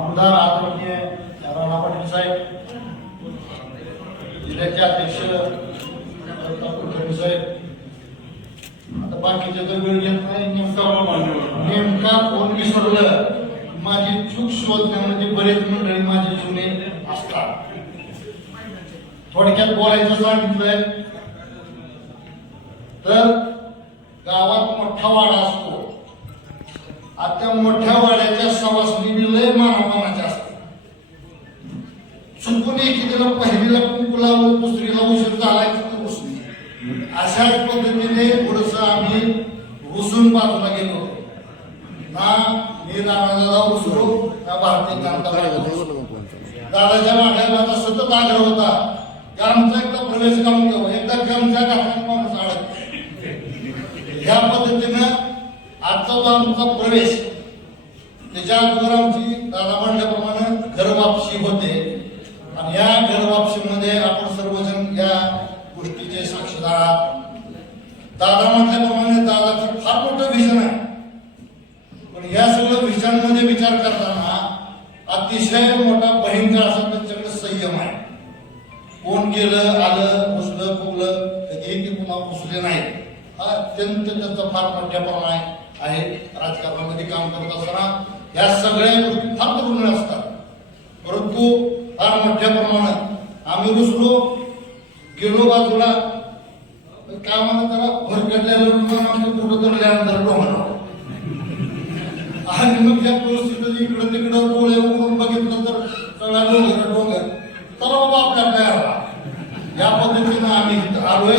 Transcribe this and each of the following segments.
आमदार आदरणीय राणा पाटील साहेब, जिल्ह्याचे अध्यक्ष साहेब, आता बाकीचे तर वेळ घेत नाही. नेमका कोण विसरलं माझी चूक शोधण्यामध्ये बरेच मंडळी माझे जुने असतात. थोडक्यात बोलायचं सांगितलंय तर गावात मोठा वाडा असतो. आता मोठ्या वाड्याच्या सवासनी लय मानामानाच्या असतात. चुकून एकीला पहिलीला कुंकू लावून दुसरीला उशीर झाला की उसली. अशाच पद्धतीने थोडस आम्ही रुसून बाजूला गेलो ना. मी दादा रुसलो ना भारतीय जनता पार्टी. दादाच्या मागायला सतत आग्रह होता की आमचा एकदा प्रवेश काम घेऊ, एकदा आमच्या घाटात माणूस अडक. ह्या पद्धतीनं आजचा जो आमचा प्रवेश त्याच्या अगोदर आमची दादा म्हणल्याप्रमाणे घरवापसी होते आणि या घरवापसीमध्ये आपण सर्वजण या गोष्टीचे साक्षीदार आहात. दादा म्हटल्याप्रमाणे दादाचं फार मोठं विजन आहे, पण या सगळं विजनमध्ये विचार करताना अतिशय मोठा भयंकर असा त्यांच्याकडे संयम आहे. कोण गेलं आलं घुसलं फुगलं कधीही ते पुन्हा घुसले नाही. हा अत्यंत त्याचा फार मोठ्या प्रमाणात आहे. राजकारणामध्ये काम करत असताना या सगळ्या गोष्टी फार दुर्मिळ असतात, परंतु फार मोठ्या प्रमाणात आम्ही रुसलो गेलो बाजूला. कामाला त्याला भरकटल्याला कुठं तर लँडर डोंगरावर आणि मग त्या परिस्थितीत इकडं तिकडं डोळे उघडून बघितलं तर सगळ्या डोंगर चला बाबा आपल्या काय आला. या पद्धतीनं आम्ही आलोय.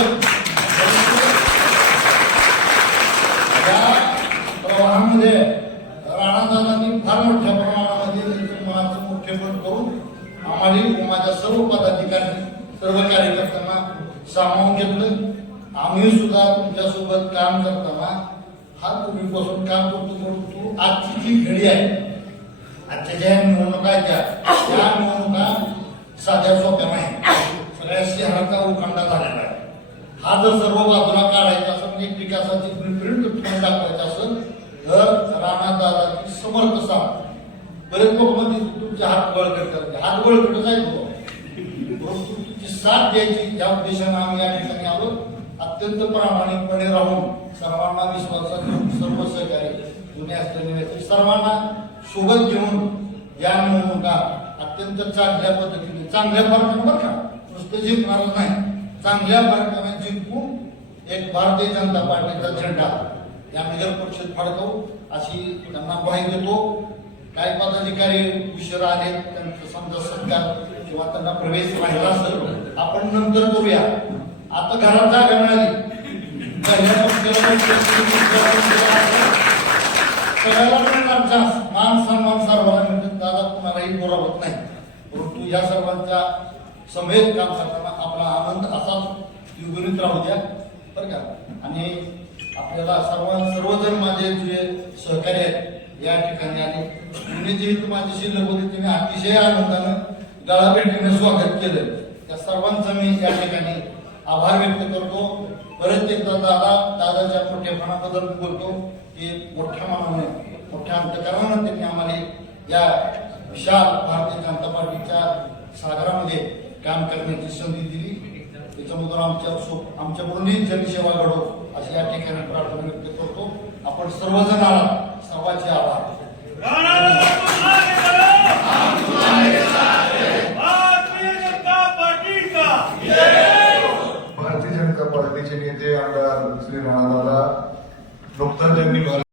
प्रवाहामध्ये राणादादांनी फार मोठ्या प्रमाणामध्ये मनाचं मोठेपण करून आम्हाला माझ्या सर्व पदाधिकारी सर्व कार्यकर्त्यांना सामावून घेतलं. आम्ही सुद्धा तुमच्यासोबत काम करताना हा पूर्वीपासून काम करतो. परंतु आजची जी घडी आहे, आजच्या ज्या निवडणुका आहेत त्या निवडणुका साध्या सोप्या नाही. सगळ्या शहराचा उखंडा झालेला आहे. हा जर सर्व बाजूला काढायचा असेल म्हणजे विकासाची प्रिंट तुम्हाला दाखवायचं असेल तर राणादादाची समर्थ साथ. बरेच लोक म्हणजे तुमचे हात बळकट करते, हात बळकटच आहे तो, परंतु तुमची साथ द्यायची या उद्देशाने आम्ही या ठिकाणी आलो. अत्यंत प्रामाणिकपणे राहून सर्वांना विश्वासात घेऊन सर्व सहकारी जुने असलेले व्यक्ती सर्वांना सोबत घेऊन या निवडणुका अत्यंत चांगल्या पद्धतीने चांगल्या फरकाने बरं का नुसते जिंकणार नाही, चांगल्या फरकाने जिंकून एक भारतीय जनता पार्टीचा झेंडा या नगर परिषद फडकवू अशी त्यांना ग्वाही देतो. काही पदाधिकारी उशीर आले त्यांचा समजा सत्कार किंवा त्यांना प्रवेश राहिला असेल आपण नंतर करूया. आता घरात जागा मिळाली सगळ्याला मिळणार मान सन्मान सर्वांना मिळतात. दादा कुणालाही बोरा होत नाही, परंतु या सर्वांच्या समेत काम करताना आपला आनंद असाच द्विगुणित राहू द्या बरं का. आणि आपल्याला सर्वजण माझे जे सहकारी आहेत या ठिकाणी आले. तुम्ही जे माझी शिल्लक होती तुम्ही अतिशय आनंदानं गळा भेटीने स्वागत केलं. त्या सर्वांचं मी या ठिकाणी आभार व्यक्त करतो. परत एकदा दादाच्या मोठेपणाबद्दल बोलतो की मोठ्या मनाने मोठ्या अंतकरणानं त्यांनी आम्हाला या विशाल भारतीय जनता पार्टीच्या सागरामध्ये काम करण्याची संधी दिली. त्याच्यामधून आमच्याकडूनही जनसेवा घडो अशी या ठिकाणी प्रार्थना व्यक्त करतो. आपण सर्वजण आहात, सर्वांचे आभार.